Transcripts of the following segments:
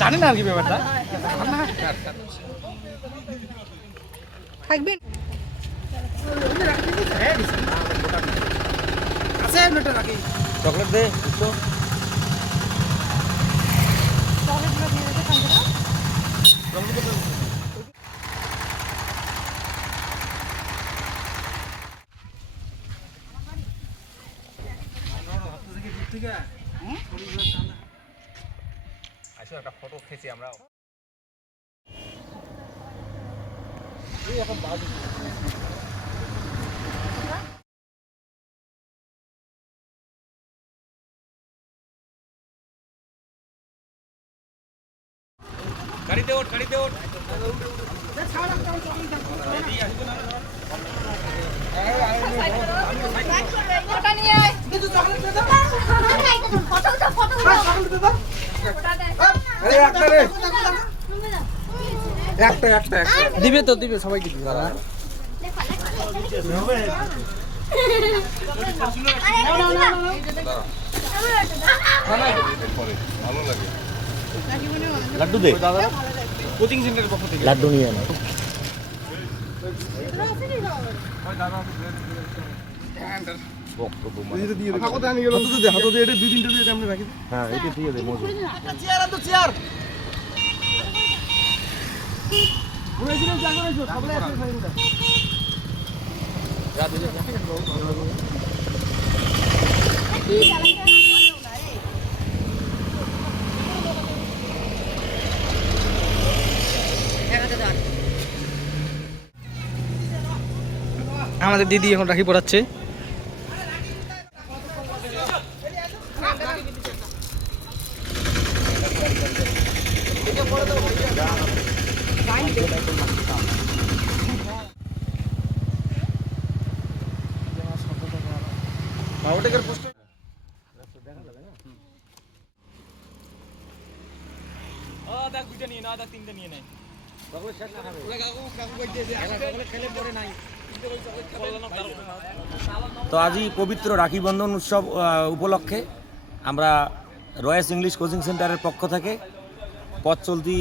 জানি না আর কি ব্যাপারটা। থাকবেন আছে চকলেট দে দুটো। চকলেটগুলো দিয়ে আসো একটা ফটো খেয়েছি আমরা। গাড়িতে ওঠ গাড়িতে ওঠ। ফটো নিয়ে কিছু দে ফটো ফটো চকলেট দে দাও উঠা দে আরে একটা একটা একটা একটা দিবে তো দিবে সবাইকে দিবে। লাড্ডু দে। কোচিং সেন্টারের পক্ষ থেকে লাড্ডু নিয়ে না হাতে আনি গেল হাতে দে হাতে দে এটা দুই তিনটা দিয়ে আমরা রাখি হ্যাঁ এটা ঠিক আছে মজুর। চেয়ার আন চেয়ার পুরো এখানে জায়গা সবাই আছে সাইডটা আমাদের দিদি এখন রাখি পড়াচ্ছে। তো আজই পবিত্র রাখি বন্ধন উৎসব উপলক্ষে আমরা রয়েস ইংলিশ কোচিং সেন্টারের পক্ষ থেকে পথ চলতি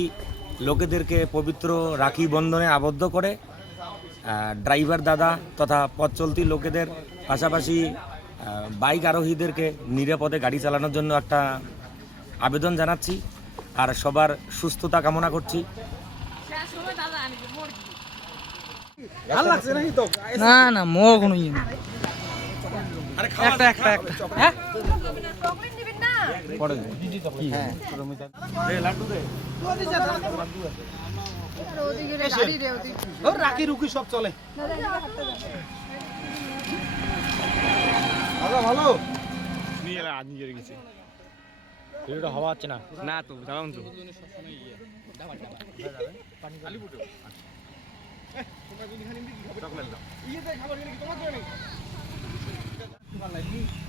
লোকেদেরকে পবিত্র রাখি বন্ধনে আবদ্ধ করে ড্রাইভার দাদা তথা পথ চলতি লোকেদের পাশাপাশি বাইক আরোহীদেরকে নিরাপদে গাড়ি চালানোর জন্য একটা আবেদন জানাচ্ছি আর সবার সুস্থতা কামনা করছি। না না কোনো ইয়ে একটা একটা একটা। হ্যাঁ? চকলেট না রাখি রুকি সব চলে। ভালো ভালো। না তো যাবাম তো।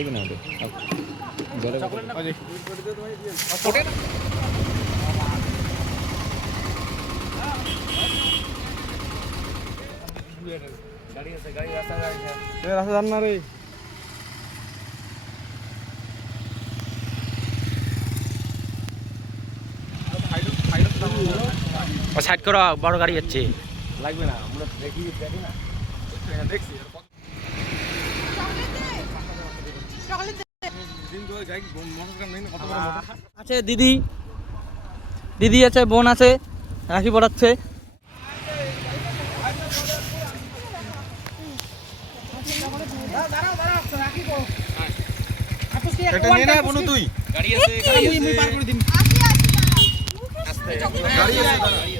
ঠিক না ওটা রাস্তা রাস্তা জান না রে। সাইড করো বড় গাড়ি যাচ্ছে। লাগবে না আমরা দেখি দেখি না। দেখছি চকলেট দে দিন তো যাই মোটরটা নেই কত বড় মোটর আছে দিদি। দিদি আছে বোন আছে রাখি পড়াচ্ছে। এটা নিয়ে না বনু তুই। গাড়ি আছে গাড়ি আমি আমি পার করে দিন আসি আসি গাড়ি আছে